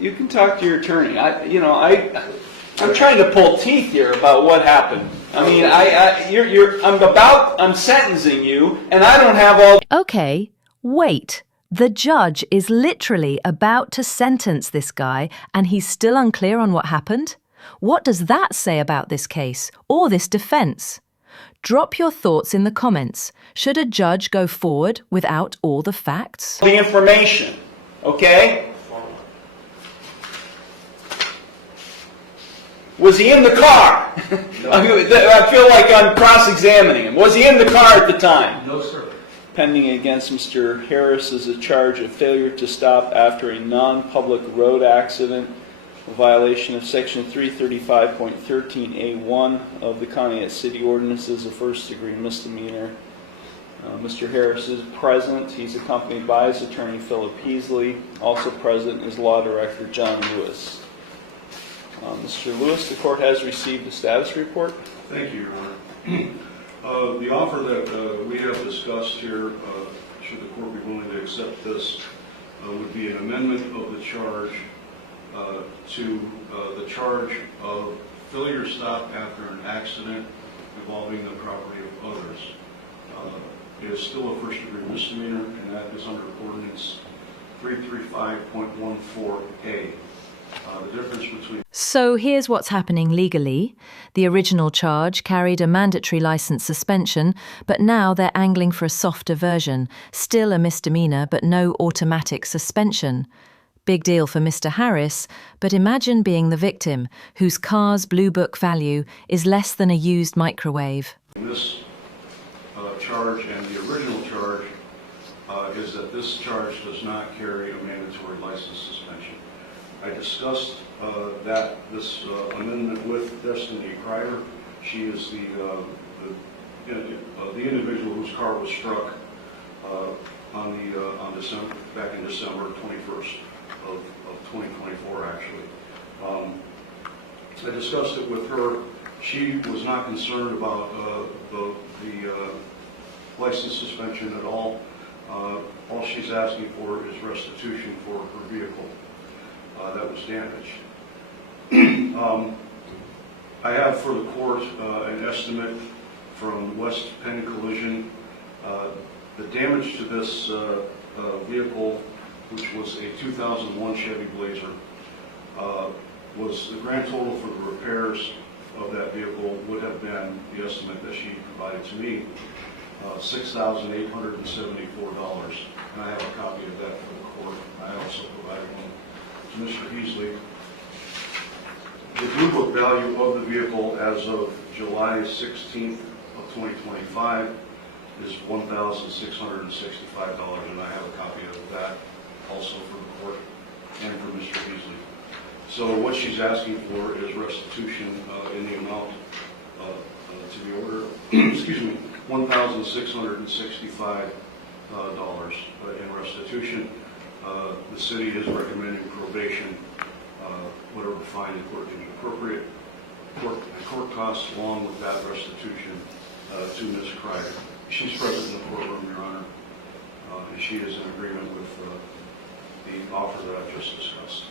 You can talk to your attorney. I'm trying to pull teeth here about what happened. I mean, I'm sentencing you, and I don't have all. Okay, wait. The judge is literally about to sentence this guy, and he's still unclear on what happened? What does that say about this case, or this defense? Drop your thoughts in the comments. Should a judge go forward without all the facts? The information, okay? Was he in the car? No. I feel like I'm cross-examining him. Was he in the car at the time? No, sir. Pending against Mr. Harris is a charge of failure to stop after a non-public road accident, a violation of Section 335.13A1 of the County and City Ordinances, a first-degree misdemeanor. Mr. Harris is present. He's accompanied by his attorney, Philip Heasley. Also present is Law Director John Lewis. Mr. Lewis, the court has received a status report. Thank you, Your Honor. The offer that we have discussed here, should the court be willing to accept this, would be an amendment of the charge to the charge of failure to stop after an accident involving the property of others. It is still a first-degree misdemeanor, and that is under Ordinance 335.14A. The difference between... So here's what's happening legally. The original charge carried a mandatory license suspension, but now they're angling for a softer version. Still a misdemeanor, but no automatic suspension. Big deal for Mr. Harris, but imagine being the victim, whose car's Blue Book value is less than a used microwave. This charge and the original charge is that this charge does not carry a mandatory license suspension. I discussed this amendment with Destiny Kreider. She is the individual whose car was struck back in December 21st of 2024. Actually, I discussed it with her. She was not concerned about the license suspension at all. All she's asking for is restitution for her vehicle that was damaged. I have for the court an estimate from West Penn Collision. The damage to this vehicle, which was a 2001 Chevy Blazer, was the grand total for the repairs of that vehicle would have been, the estimate that she provided to me, $6,874. And I have a copy of that for the court. I also provided one to Mr. Heasley. The Blue Book value of the vehicle as of July 16th of 2025 is $1,665, and I have a copy of that also for the court and for Mr. Heasley. So what she's asking for is restitution in the amount to the order, excuse me, $1,665 in restitution. The city is recommending probation, whatever fine the court deems appropriate, court costs along with that restitution to Ms. Kreider. She's present in the courtroom, Your Honor, and she is in agreement with the offer that I've just discussed.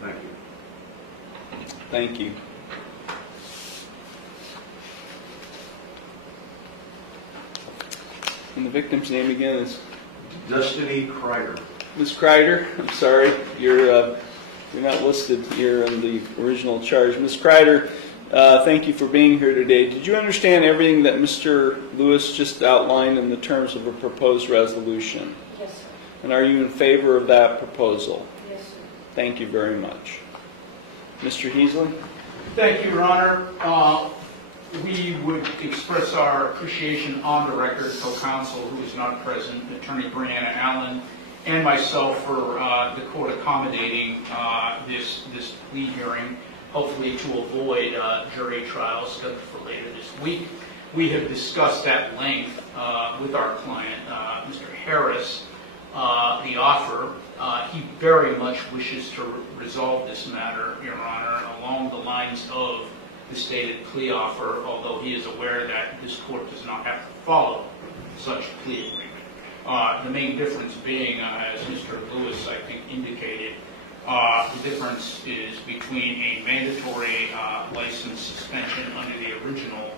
Thank you. Thank you. And the victim's name again is? Destiny Kreider. Ms. Kreider, I'm sorry, you're not listed here on the original charge. Ms. Kreider, thank you for being here today. Did you understand everything that Mr. Lewis just outlined in the terms of a proposed resolution? Yes, sir. And are you in favor of that proposal? Yes, sir. Thank you very much. Mr. Heasley? Thank you, Your Honor. We would express our appreciation on the record to counsel who is not present, Attorney Brianna Allen, and myself for the court accommodating this plea hearing, hopefully to avoid jury trials scheduled for later this week. We have discussed at length with our client, Mr. Harris, the offer. He very much wishes to resolve this matter, Your Honor, along the lines of the stated plea offer, although he is aware that this court does not have to follow such a plea agreement. The main difference being, as Mr. Lewis, I think, indicated, The difference is between a mandatory license suspension under the original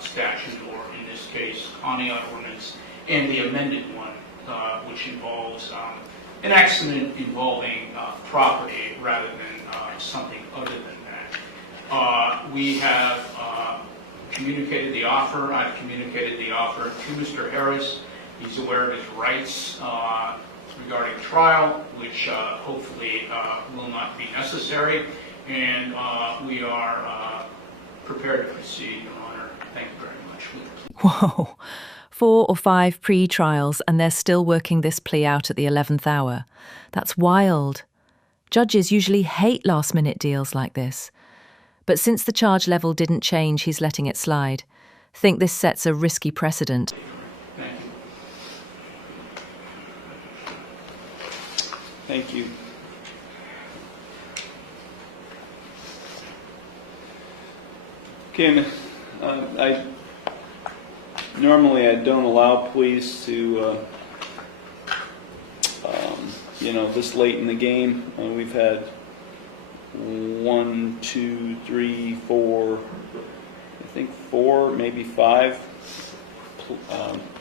statute, or in this case, Conneaut ordinance, and the amended one, which involves an accident involving property rather than something other than that. We have communicated the offer. I've communicated the offer to Mr. Harris. He's aware of his rights regarding trial, which hopefully will not be necessary, and we are prepared to proceed, Your Honor. Thank you very much. Whoa. 4 or 5 pre-trials and they're still working this plea out at the 11th hour. That's wild. Judges usually hate last-minute deals like this. But since the charge level didn't change, he's letting it slide. Think this sets a risky precedent. Thank you. Thank you. Okay, normally I don't allow pleas to, this late in the game. We've had 1, 2, 3, 4, I think 4, maybe 5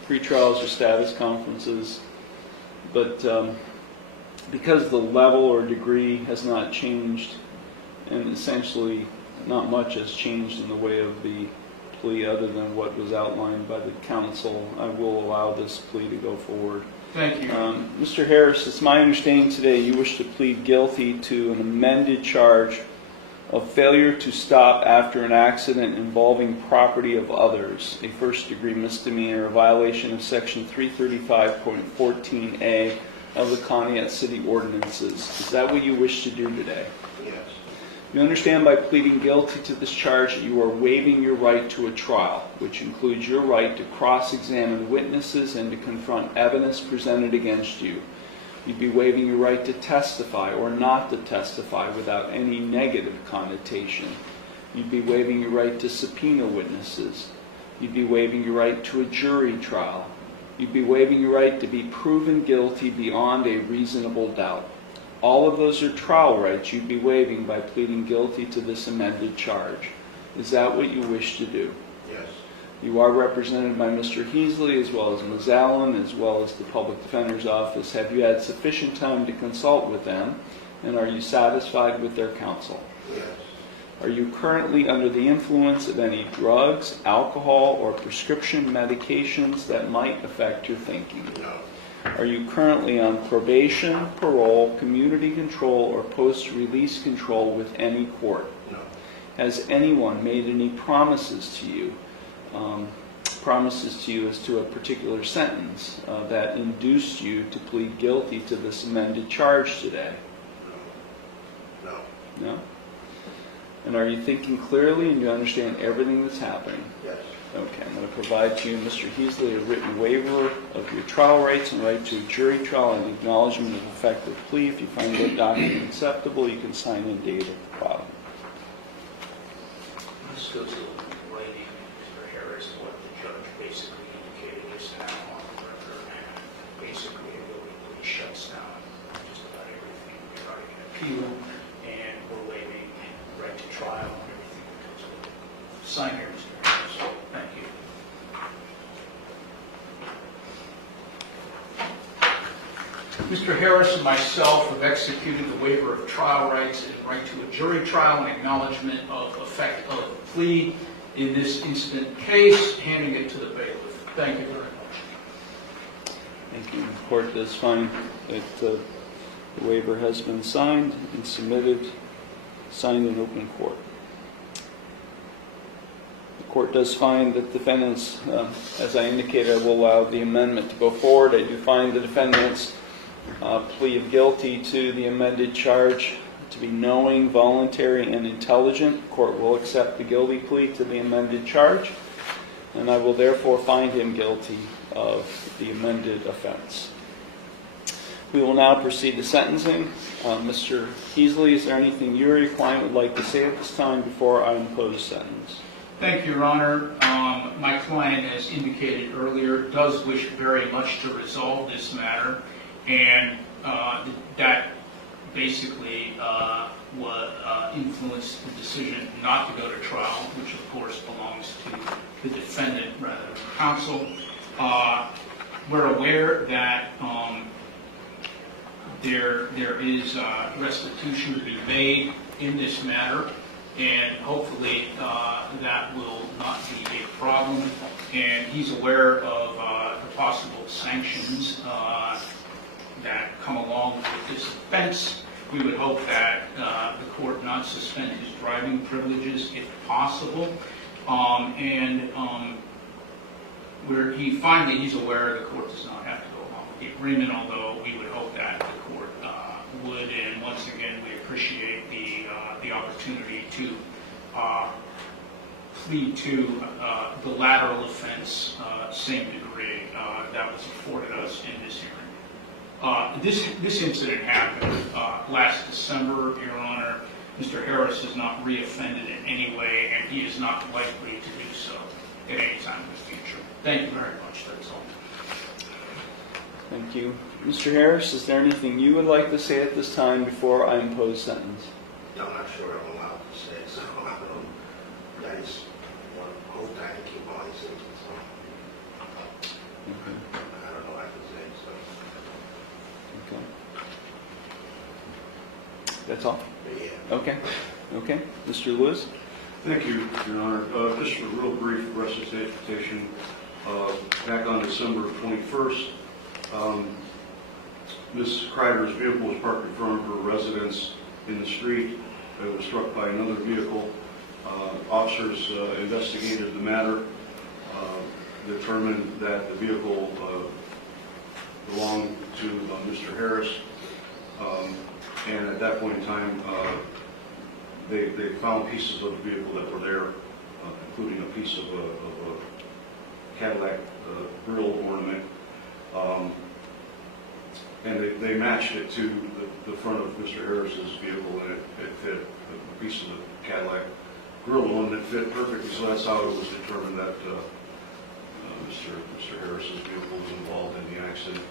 pre-trials or status conferences, but because the level or degree has not changed, and essentially not much has changed in the way of the plea other than what was outlined by the counsel, I will allow this plea to go forward. Thank you. Mr. Harris, it's my understanding today you wish to plead guilty to an amended charge of failure to stop after an accident involving property of others, a first-degree misdemeanor, a violation of Section 335.14a of the Conneaut City Ordinances. Is that what you wish to do today? Yes. You understand by pleading guilty to this charge that you are waiving your right to a trial, which includes your right to cross-examine witnesses and to confront evidence presented against you. You'd be waiving your right to testify or not to testify without any negative connotation. You'd be waiving your right to subpoena witnesses. You'd be waiving your right to a jury trial. You'd be waiving your right to be proven guilty beyond a reasonable doubt. All of those are trial rights you'd be waiving by pleading guilty to this amended charge. Is that what you wish to do? Yes. You are represented by Mr. Heasley as well as Ms. Allen as well as the Public Defender's Office. Have you had sufficient time to consult with them, and are you satisfied with their counsel? Yes. Are you currently under the influence of any drugs, alcohol, or prescription medications that might affect your thinking? No. Are you currently on probation, parole, community control, or post-release control with any court? No. Has anyone made any promises to you as to a particular sentence that induced you to plead guilty to this amended charge today? No. No? And are you thinking clearly and you understand everything that's happening? Yes. Okay, I'm going to provide to you, Mr. Heasley, a written waiver of your trial rights and right to a jury trial and acknowledgement of effective plea. If you find that document acceptable, you can sign and date at the bottom. This goes to lady, Mr. Harris, what the judge basically indicated is now on the record. Basically, it really shuts down just about everything regarding an appeal, and we're waiving the right to trial and everything that goes with it. Sign here, Mr. Harris. Thank you. Mr. Harris and myself have executed the waiver of trial rights and right to a jury trial and acknowledgement of effect of the plea in this instant case, handing it to the bailiff. Thank you very much. Thank you. The court does find that the waiver has been signed and submitted, signed in open court. The court does find that defendants, as I indicated, I will allow the amendment to go forward. I do find the defendant's plea of guilty to the amended charge to be knowing, voluntary, and intelligent. The court will accept the guilty plea to the amended charge, and I will therefore find him guilty of the amended offense. We will now proceed to sentencing. Mr. Heasley, is there anything you or your client would like to say at this time before I impose sentence? Thank you, Your Honor. My client, as indicated earlier, does wish very much to resolve this matter, and that basically influenced the decision not to go to trial, which of course belongs to the defendant rather than counsel. We're aware that there is restitution to be made in this matter, and hopefully that will not be a problem. And he's aware of the possible sanctions that come along with this offense. We would hope that the court not suspend his driving privileges if possible. He's aware the court does not have to go along with the agreement, although we would hope that the court would. And once again, we appreciate the opportunity to plead to the lateral offense, same degree that was afforded us in this hearing. This incident happened last December, Your Honor. Mr. Harris has not reoffended in any way, and he is not likely to do so at any time in the future. Thank you very much. That's all. Thank you. Mr. Harris, is there anything you would like to say at this time before I impose sentence? I'm not sure I'm allowed to say, so I just hope I can keep on saying so. Okay. I don't know what I can say, so. Okay. That's all? But yeah. Okay. Okay. Mr. Lewis? Thank you, Your Honor. Just a real brief recitation. Back on December 21st, Ms. Kreider's vehicle was parked in front of her residence in the street. It was struck by another vehicle. Officers investigated the matter, determined that the vehicle belonged to Mr. Harris, and at that point in time, they found pieces of the vehicle that were there, including a piece of a Cadillac grill ornament, and they matched it to the front of Mr. Harris's vehicle, and it fit. A piece of the Cadillac grill ornament fit perfectly, so that's how it was determined that Mr. Harris's vehicle was involved in the accident.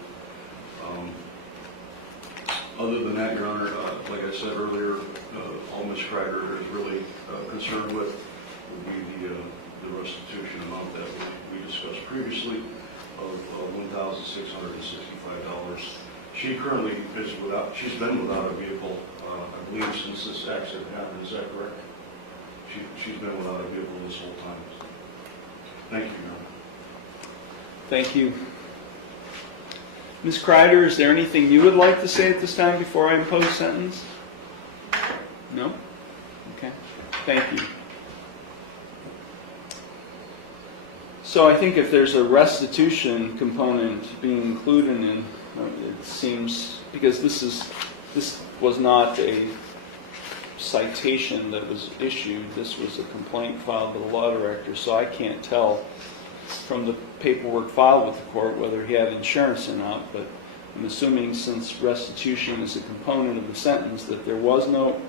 Other than that, Your Honor, like I said earlier, all Ms. Kreider is really concerned with would be the restitution amount that we discussed previously of $1,665. She currently she's been without a vehicle, I believe, since this accident happened. Is that correct? She's been without a vehicle this whole time. Thank you, Your Honor. Thank you. Ms. Kreider, is there anything you would like to say at this time before I impose sentence? No? Okay. Thank you. So I think if there's a restitution component being included in, it seems, because this was not a citation that was issued, this was a complaint filed by the law director, so I can't tell from the paperwork filed with the court whether he had insurance or not, but I'm assuming since restitution is a component of the sentence that there was no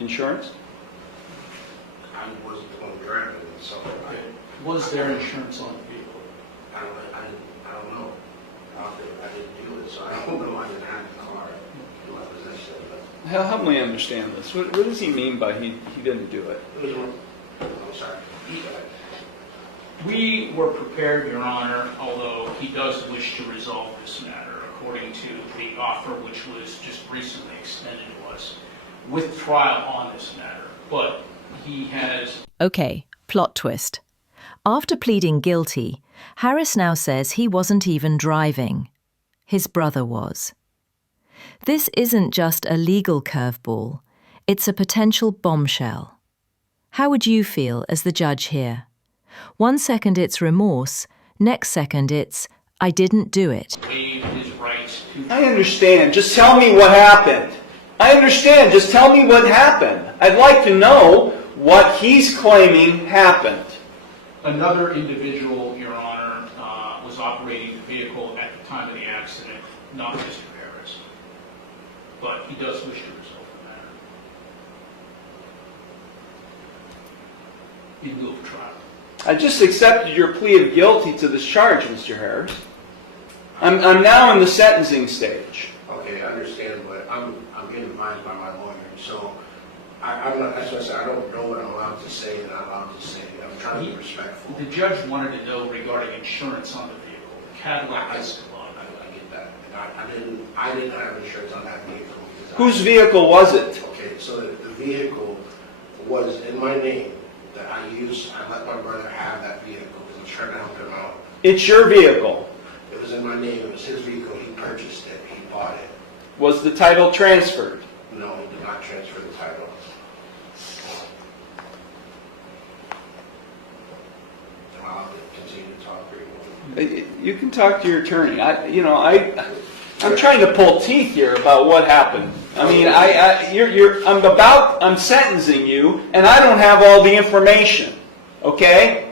insurance? I wasn't the one driving it, so Was there insurance on the vehicle? I don't know. I didn't do it, so I don't know. I didn't have the car in my possession. Help me understand this. What does he mean by he didn't do it? I'm sorry. We were prepared, Your Honor, although he does wish to resolve this matter, according to the offer which was just recently extended to us, with trial on this matter. But he has... Okay, plot twist. After pleading guilty, Harris now says he wasn't even driving. His brother was. This isn't just a legal curveball, it's a potential bombshell. How would you feel as the judge here? 1 second it's remorse, next second it's, I didn't do it. His rights to... I understand. Just tell me what happened. I understand. Just tell me what happened. I'd like to know what he's claiming happened. Another individual, Your Honor, was operating the vehicle at the time of the accident, not Mr. Harris. But he does wish to resolve the matter in lieu of trial. I just accepted your plea of guilty to this charge, Mr. Harris. I'm now in the sentencing stage. Okay, I understand, but I'm getting my I'm not, that's what I said, I don't know what I'm allowed to say and not allowed to say. I'm trying to be respectful. The judge wanted to know regarding insurance on the vehicle. The Cadillac Escalade. I get that. And I didn't have insurance on that vehicle. Whose vehicle was it? Okay, so the vehicle was in my name that I let my brother have that vehicle because I was trying to help him out. It's your vehicle. It was in my name, it was his vehicle, he purchased it, he bought it. Was the title transferred? No, he did not transfer the title. I'll continue to talk for you. You can talk to your attorney. I'm trying to pull teeth here about what happened. I mean, I'm sentencing you, and I don't have all the information. Okay?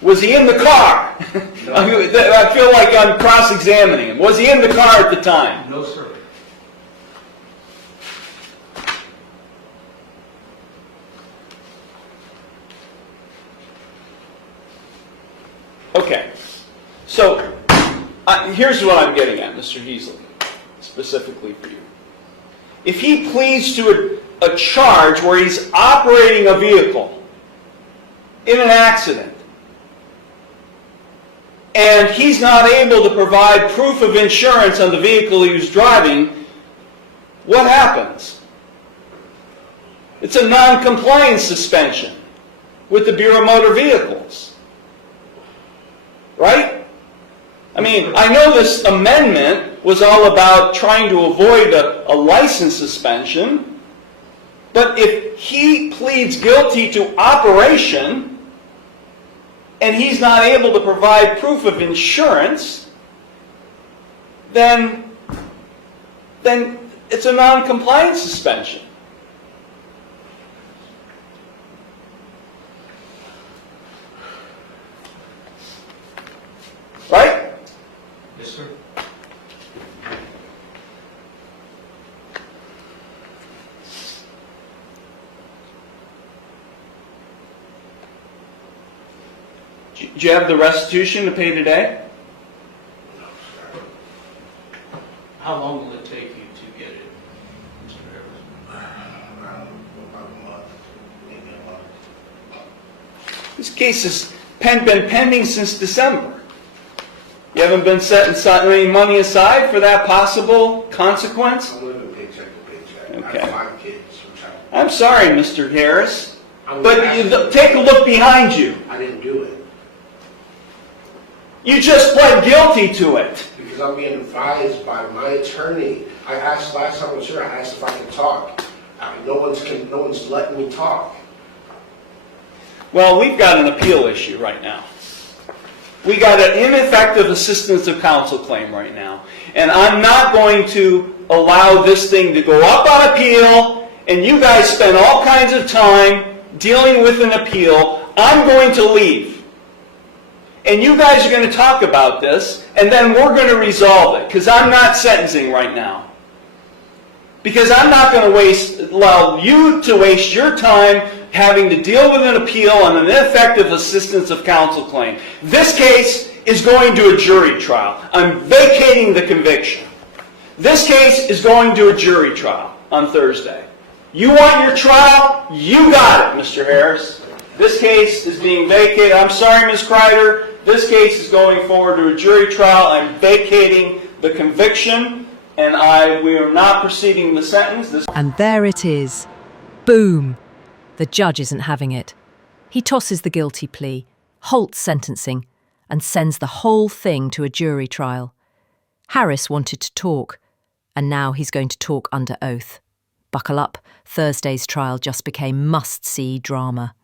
Was he in the car? No. I feel like I'm cross-examining him. Was he in the car at the time? No, sir. Okay. So, here's what I'm getting at, Mr. Heasley, specifically for you. If he pleads to a charge where he's operating a vehicle in an accident, and he's not able to provide proof of insurance on the vehicle he was driving, what happens? It's a non-compliance suspension with the Bureau of Motor Vehicles. Right? I mean, I know this amendment was all about trying to avoid a license suspension, but if he pleads guilty to operation, and he's not able to provide proof of insurance, then it's a non-compliance suspension. Right? Yes, sir. Do you have the restitution to pay today? No, sir. How long will it take you to get it, Mr. Harris? Around about a month, maybe a month. This case has been pending since December. You haven't been setting any money aside for that possible consequence? I'm living paycheck to paycheck. Okay. I have 5 kids, which I'm sorry, Mr. Harris, I'm but take a look behind you. I didn't do it You just pled guilty to it. because I'm being advised by my attorney. I asked last time I was here, I asked if I could talk. No one's letting me talk. Well, we've got an appeal issue right now. We got an ineffective assistance of counsel claim right now. And I'm not going to allow this thing to go up on appeal, and you guys spend all kinds of time dealing with an appeal. I'm going to leave. And you guys are going to talk about this, and then we're going to resolve it, because I'm not sentencing right now. Because I'm not going to allow you to waste your time having to deal with an appeal on an ineffective assistance of counsel claim. This case is going to a jury trial. I'm vacating the conviction. This case is going to a jury trial on Thursday. You want your trial? You got it, Mr. Harris. This case is being vacated. I'm sorry, Ms. Kreider. This case is going forward to a jury trial. I'm vacating the conviction, and we are not proceeding the sentence. And there it is. Boom! The judge isn't having it. He tosses the guilty plea, halts sentencing, and sends the whole thing to a jury trial. Harris wanted to talk, and now he's going to talk under oath. Buckle up, Thursday's trial just became must-see drama.